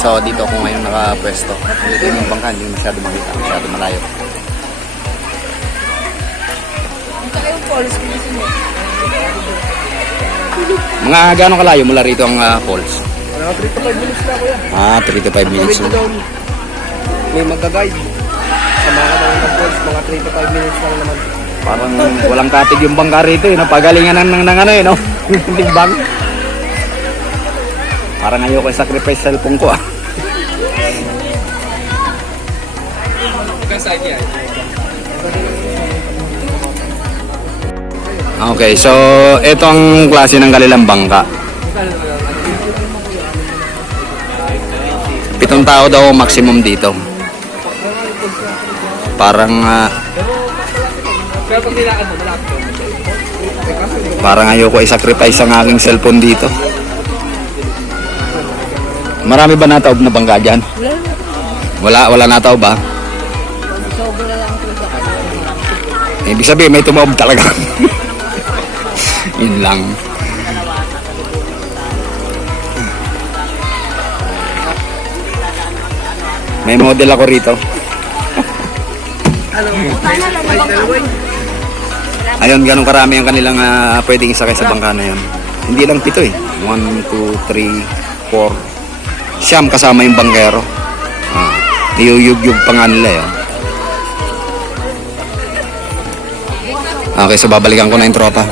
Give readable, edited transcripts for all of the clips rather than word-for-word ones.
So dito ako ngayon nakapwesto. Dito yung bangka, hindi masyado makita, masyado malayo. Mga gano'ng kalayo mula rito ang falls? 3 to 5 minutes na kuya. 3 to 5 minutes na. May magga-guide. Sa mga ng falls, mga 3 to 5 minutes lang naman. Parang walang katig yung bangka rito eh. Napagalingan ng ano eh, no? Timbang. Parang ayoko i-sacrifice cellphone ko ah. Okay, so ito ang klase ng kanilang bangka. 7 tao daw maximum dito. Parang parang ayoko i-sacrifice ang aking cellphone dito. Marami ba nataob na bangka dyan? Wala nataob ba? Ibig sabihin may tumaob talaga. Yun lang. May model ako rito. Ayun, ganun karami ang kanilang pwedeng isakay sa bangka na yun. Hindi lang 7 eh. 1, 2, 3, 4. Siyam kasama yung bangkero. Niyuyug-yug pa nga nila yun. Okay, so babalikan ko na yung tropa.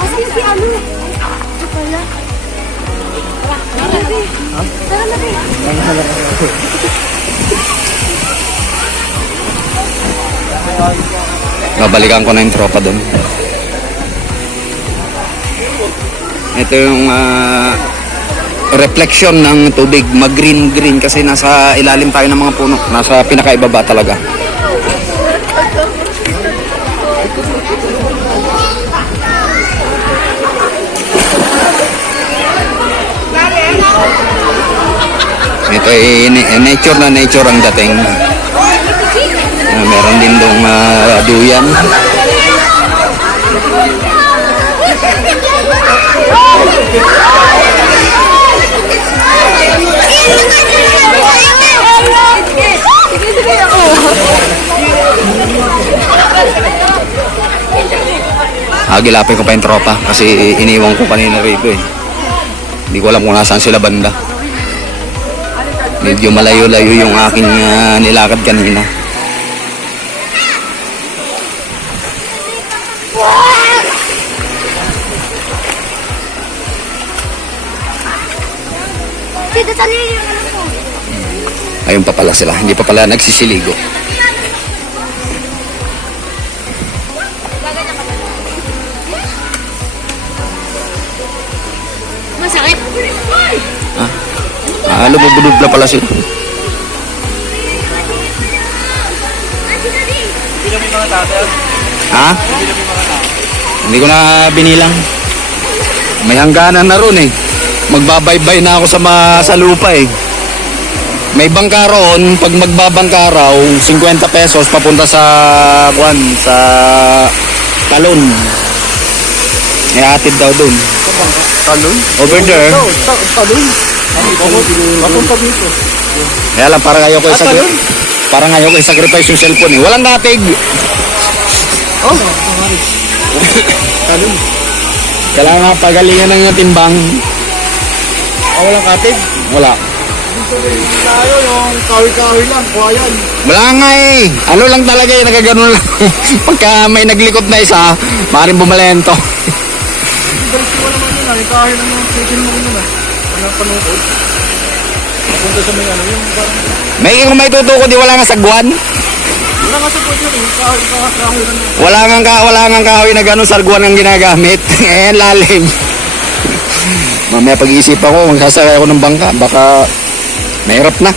Asan si ano? Ito pala. Tara na rin. Babalikan ko na yung tropa doon. Ito yung reflection ng tubig, mag-green-green kasi nasa ilalim tayo ng mga puno. Nasa pinakaibaba talaga. Ito ay nature ang dating. Meron din dong duyan. Agilapin ko pa yung tropa kasi iniwan ko kanina rito eh. Hindi ko alam kung nasaan sila banda. Medyo malayo-layo yung aking nilakad kanina. Ayun pa pala sila, hindi pa pala nagsisiligo. Masakit? Lumubulog na pala sila. Ha? Hindi ko na binilang. May hangganan na ron eh. Magbabaybay na ako sa lupa eh. May bangka roon, pag magbabangka raw, 50 pesos papunta sa Talon. Ihatid daw doon. Talon? Over there. Talon? Papunta dito. Kaya lang parang ayoko i-sacrifice yung cellphone eh. Walang katig. Oh, Talon. Kailangan pagalingan ng timbang. Walang katig? Wala. Tayo yung kahoy-kahoy lang, kuhayan. Wala nga eh. Ano lang talaga eh, nagaganon lang. Pagka may naglikot na isa, maaaring bumalento. Balik ko naman yun, yung kahoy lang yung chicken mo yun. Anong panungkod? Papunta sa may ano yung parang... Kung may tutuko, di wala nga sagwan. Wala nga sa pwede yung kahoy lang. Wala nga kahoy na gano'n sagwan ang ginagamit. Ayan, lalim. Mamaya pag-iisip ako, magsasakay ako ng bangka. Baka mahirap na.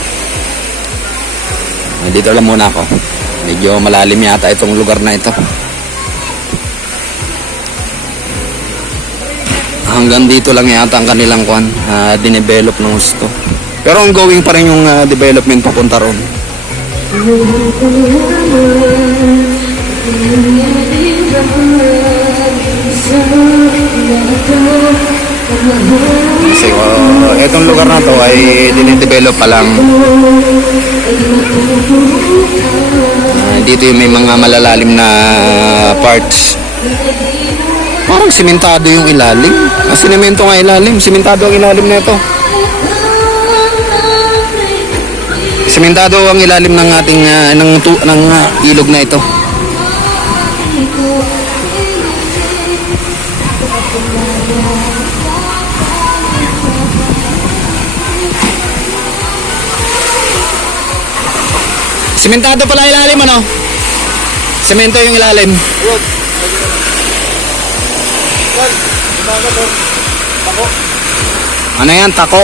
Dito lang muna ako. Medyo malalim yata itong lugar na ito. Hanggang dito lang yata ang kanilang dinevelop ng gusto. Pero ongoing pa rin yung development papunta ron. Kasi itong lugar na to ay dinidevelop pa lang. Dito yung may mga malalalim na parts. Parang simentado yung ilalim. Sinemento nga ilalim. Simentado ang ilalim na ito. Simentado ang ilalim ng ating ilog na ito. Simentado pala ilalim, ano? Semento yung ilalim. Ano yan? Tako.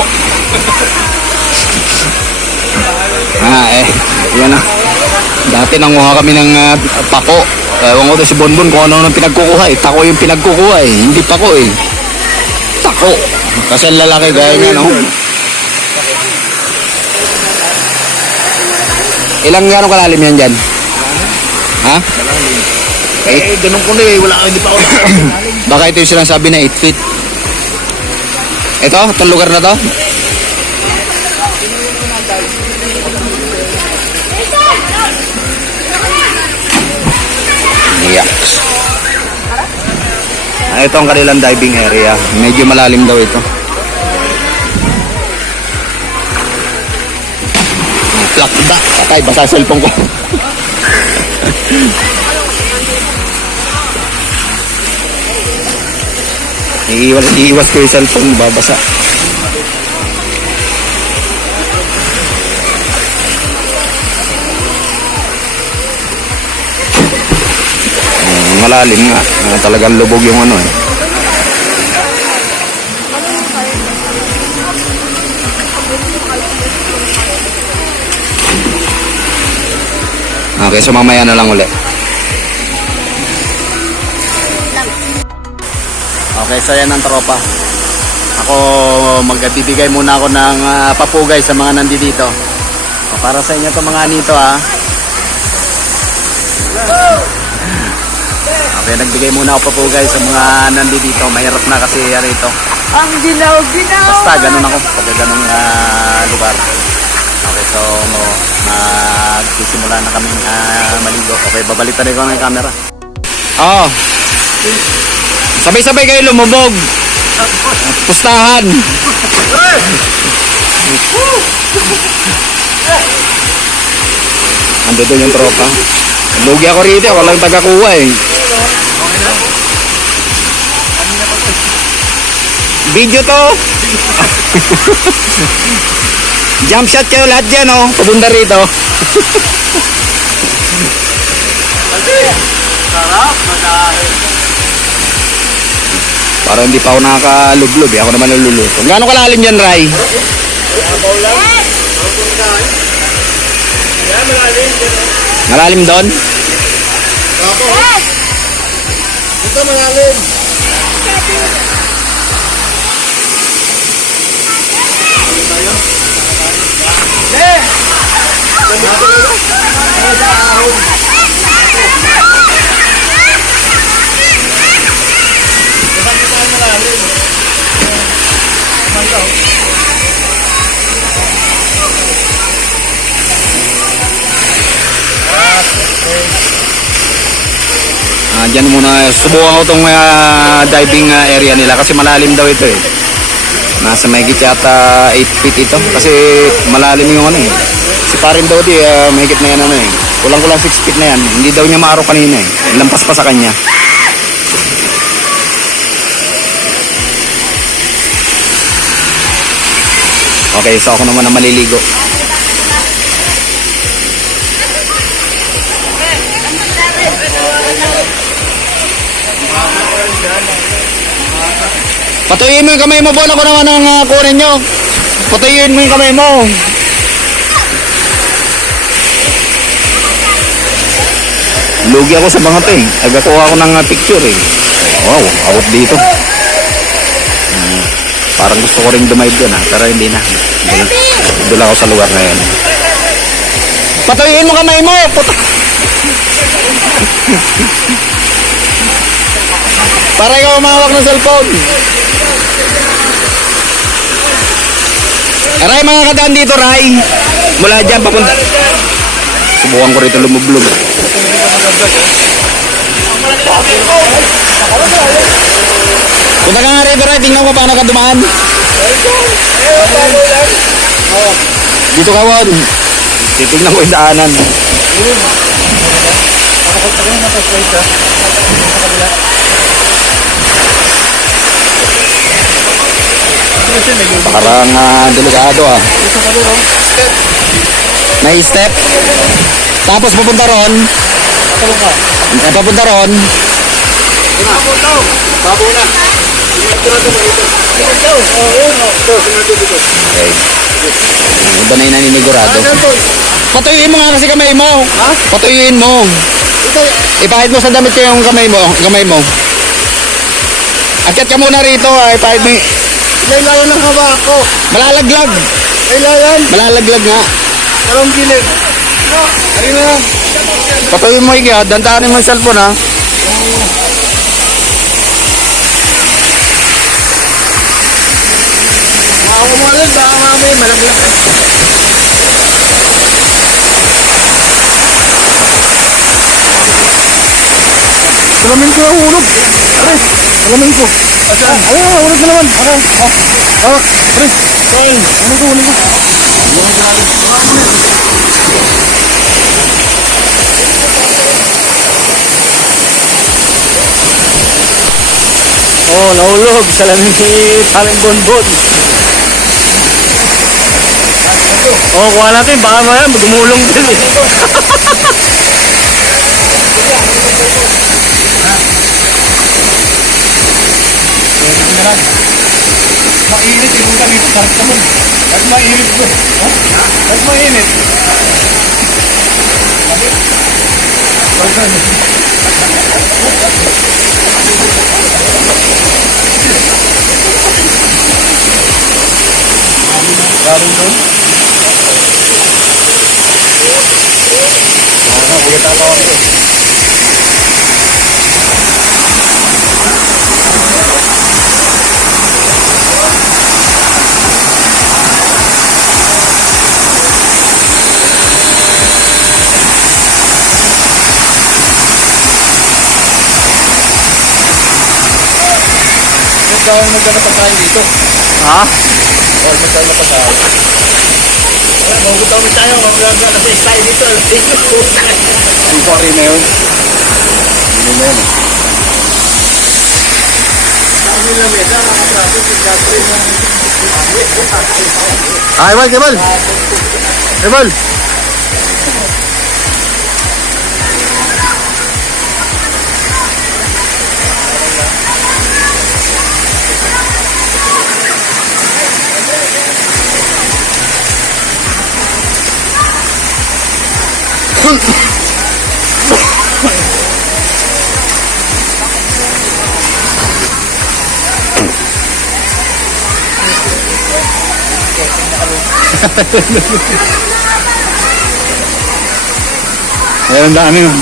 Yan na. Dati nanguha kami ng pako. Ewan ko to si Bonbon kung ano nang pinagkukuha eh. Tako yung pinagkukuha eh. Hindi pako eh. Tako. Kasi ang lalaki gaya nga, no? Ilang gano'ng kalalim yan dyan? Ha? Ganun ko na eh. Hindi pa ako nakakalalim. Baka ito yung sinasabi na 8 feet. Ito? Itong lugar na to? Yaks. Ito ang kanilang diving area. Medyo malalim daw ito. Plakda. Patay, basa cellphone ko. Iiwas ko yung cellphone, babasa. Malalim nga. Talagang lubog yung ano eh. Okay, so mamaya na lang uli. Okay, so yan ang tropa. Ako magbibigay muna ako ng papugay sa mga nandito. Para sa inyo to mga nito ha. Okay, nagbigay muna ako papugay sa mga nandito. Mahirap na kasi rito. Ang ginaw-ginaw. Basta ganun ako pag ganung lugar. Okay, so magsisimula na kaming maligo. Okay, babalitan rin ko ng camera. Oo. Sabay-sabay kayo lumubog. Pustahan. Andito yung tropa. Lugi ako rito. Walang taga-kuha eh. Video to. Jump shot kayo lahat dyan oh. Papunta rito. Sarap, madahil. Para hindi pa ako nakalublog eh. Ako naman naluluto. Gaano kalalim dyan, Ray? Malalim doon? Ito malalim. Diyan muna, subukan ko itong diving area nila kasi malalim daw ito eh. Nasa mahigit yata 8 feet ito kasi malalim yung ano eh. Si Parin daw di, mahigit na yan ano eh. Kulang-kulang 6 feet na yan. Hindi daw niya maaro kanina eh. Lampas pa sa kanya. Okay, so ako naman na maliligo. Patuyin mo yung kamay mo, Bon. Ako naman ang kunin nyo. Patuyin mo yung kamay mo. Lugi ako sa bangat eh. Nagakuha ako ng picture eh. Wow, awat dito. Parang gusto ko rin dumayad dyan ah. Pero hindi na. Doon ako sa lugar na yan. Patuyin mo kamay mo. Puta. Para ikaw umawak ng cellphone. Ray, mga kadaan dito, Ray. Mula dyan, papunta. Subukan ko rito lumublog. Punta ka nga rito, Ray. Tingnan ko paano ka dumaan. Dito ka, Won. Titignan ko yung daanan. Parang delikado ah. May step. Tapos pupunta ron. Papunta ron. Ito na yung naninigurado. Patuyuin mo nga kasi kamay mo. Patuyuin mo. Ipahid mo sa damit ko yung kamay mo. Akyat ka muna rito. Ipahid mo. Kailangan ng haba ako. Malalaglag. Kailangan. Malalaglag nga. Parang gilid. Ayun na lang. Patuyuin mo iki. Dantanin mo yung cellphone ha. Ako mo rin. Baka mamay malaglag. Alamin ko yung hulog. Pare, alamin ko. Ay, hulog ka naman. Hawak. Ay, hulog ko. Oh, nahulog. Salamin si Paring Bonbon. Oh, kuha natin. Baka mamaya gumulong din eh. Mainit yung ulam ito. Sarap naman. At mainit ko. At mainit. Galing doon. Ikaw ang magdala pa tayo dito. Ha? Ikaw ang magdala pa tayo. Magutom tayo. Magdala sa style dito. Ang pari na yun. Hindi na yun. Ay, Emal! Emal! Ayan ang daan yun.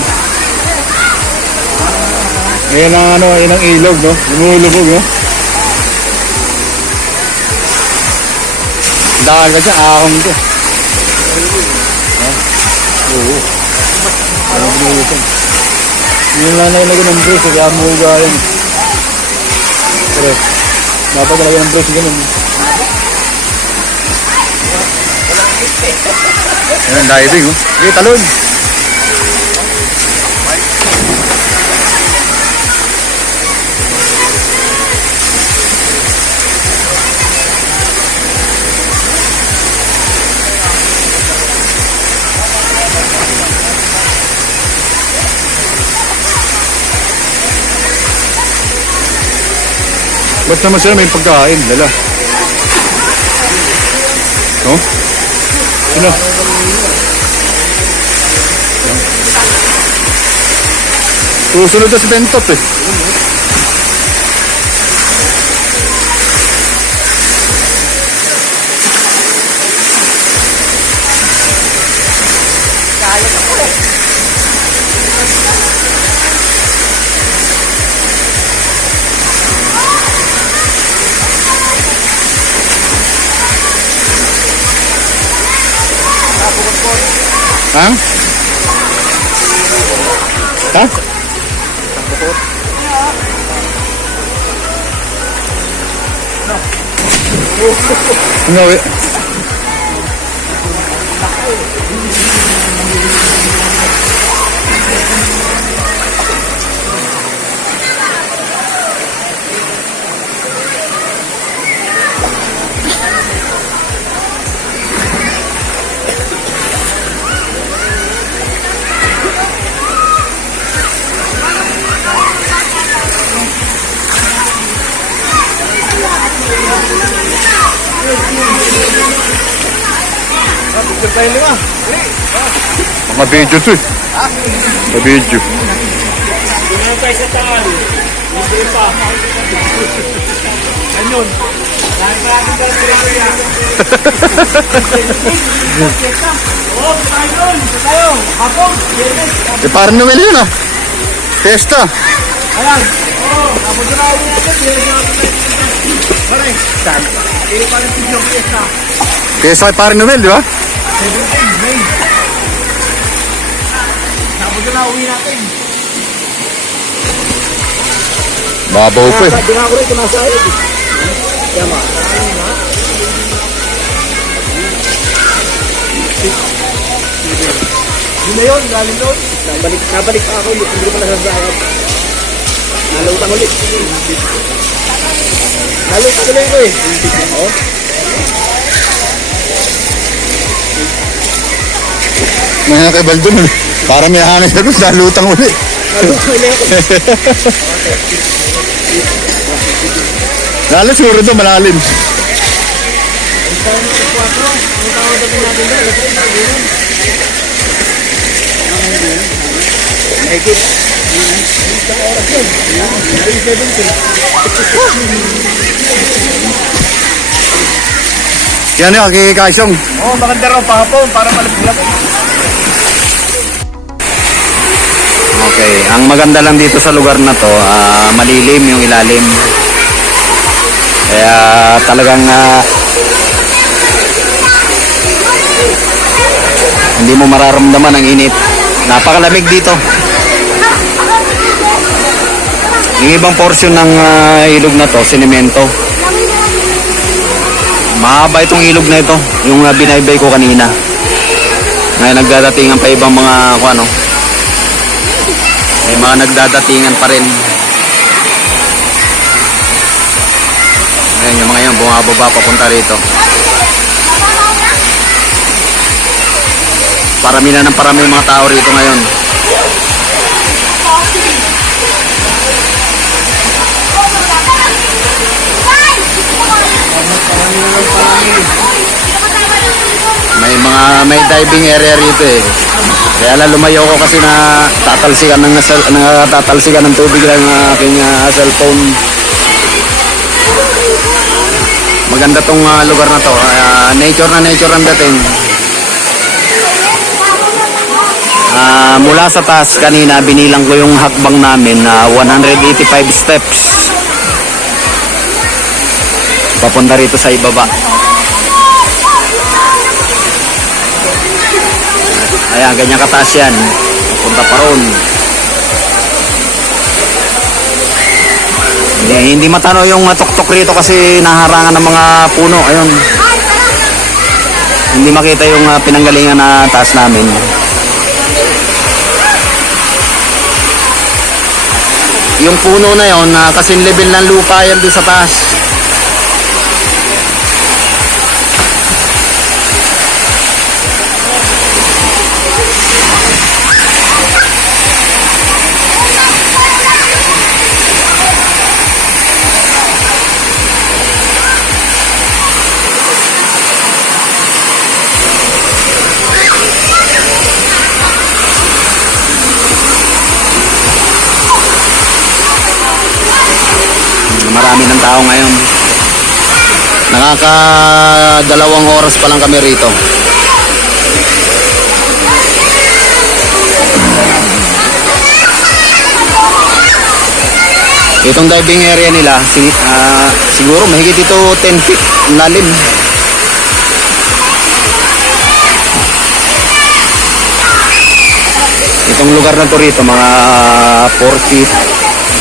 Ayan ang ano, ayan ang ilog, no? Lumulubog, no? Dagat dyan, ahong dyan. Oo. Ayan ang ilog. Yun lang na ilagay ng brace, kaya muga yan. Pero, dapat ilagay ng brace, ganun. Ayan ang diving, oh. Okay, talon. Ba't naman sila may pagkain? Lala. No? Sino? Susunod na si Bentot eh. Ha? Ha? No, mga video to eh. Mga video. Eh, parang Noel yun ah. Fiesta. Fiesta kay parang Noel, di ba? Babaw pa eh. Sabi nga ko rin, kung nasa ayod. Tama. Yun na yun, galing doon. Nabalik pa ako, hindi ko pa nasasayad. Nalutang ulit. Nalutang ulit ko eh. Oo. May nakibal dun eh. Parang may hangin ako sa lutang ulit. Nalutang ulit ako. Lalo siguro doon, malalim. Yan yun, kikikasyong. Oo, maganda raw pahapon para malapit. Okay, ang maganda lang dito sa lugar na to, malilim yung ilalim. Kaya talagang hindi mo mararamdaman ang init. Napakalamig dito. Yung ibang portion ng ilog na to, sinemento. Mahaba itong ilog na ito, yung binaybay ko kanina. Ngayon nagdadatingan pa ibang mga ano. May mga nagdadatingan pa rin. Ngayon yung mga yan bumababa papunta rito. Parami na ng parami yung mga tao rito ngayon. May diving area rito eh. Kaya lang lumayo ko kasi na tatalsikan ng tubig lang ang aking cellphone. Maganda tong lugar na to. Nature na nature ang dating. Mula sa taas kanina binilang ko yung hakbang namin na 185 steps. Papunta rito sa ibaba. Ayan, ganyan kataas yan. Papunta pa ron. Hindi matano yung tuktok rito kasi naharangan ng mga puno. Ayun. Hindi makita yung pinanggalingan na taas namin. Yung puno na yon, kasing level ng lupa yan doon sa taas. Marami ng tao ngayon. Nakaka-2 oras pa lang kami rito. Itong diving area nila, siguro mahigit ito 10 feet ang lalim. Itong lugar na to rito, mga 4 feet.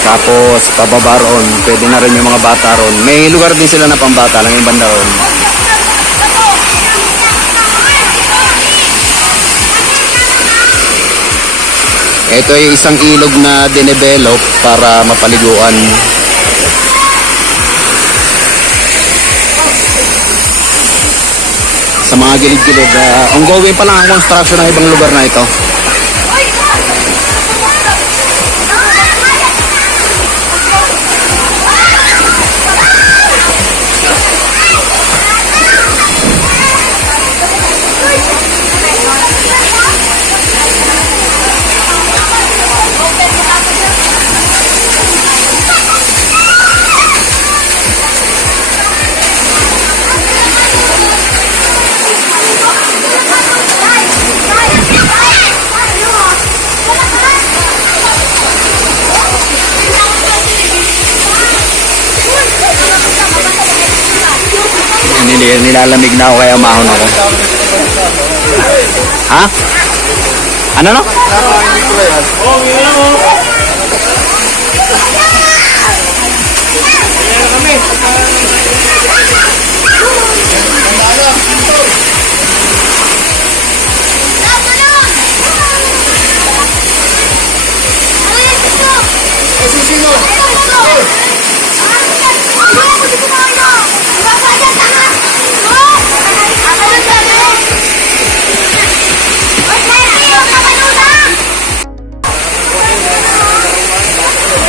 Tapos pababa roon, pwede na rin yung mga bata roon. May lugar din sila na pambata lang yung banda roon. Ito ay isang ilog na dinevelop para mapaliguan. Sa mga gilid-gilid, ongoing pa lang ang construction ng ibang lugar na ito. Nilalamig na ako kaya umahon ako. Ha? Ano no?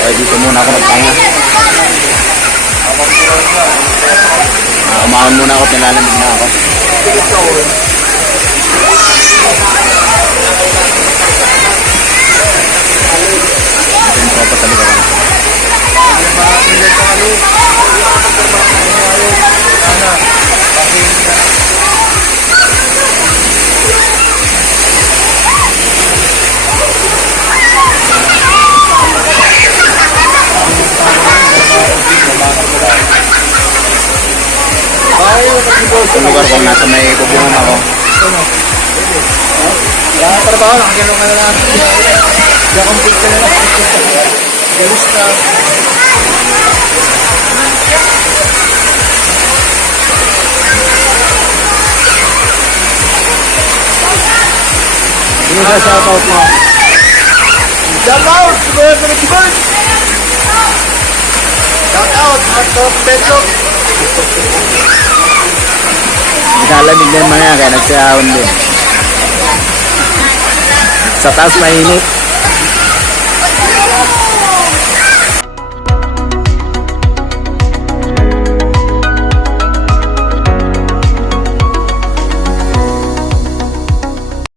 Ay, dito muna ako nagpahinga. Umahon muna ako, nilalamig na ako. Ito pa talaga ako. Sa lugar ko, nasa may bubungan ako. Wala ka trabaho, nakagano'n ka na lang. Complete ka na lang. Galos ka. Sino sa shoutout mo? Shoutout! Siguro sa Richmond! Shoutout! Shoutout! Petro! Nakalamig na yung mga kaya nagsahon din. Sa taas mainit.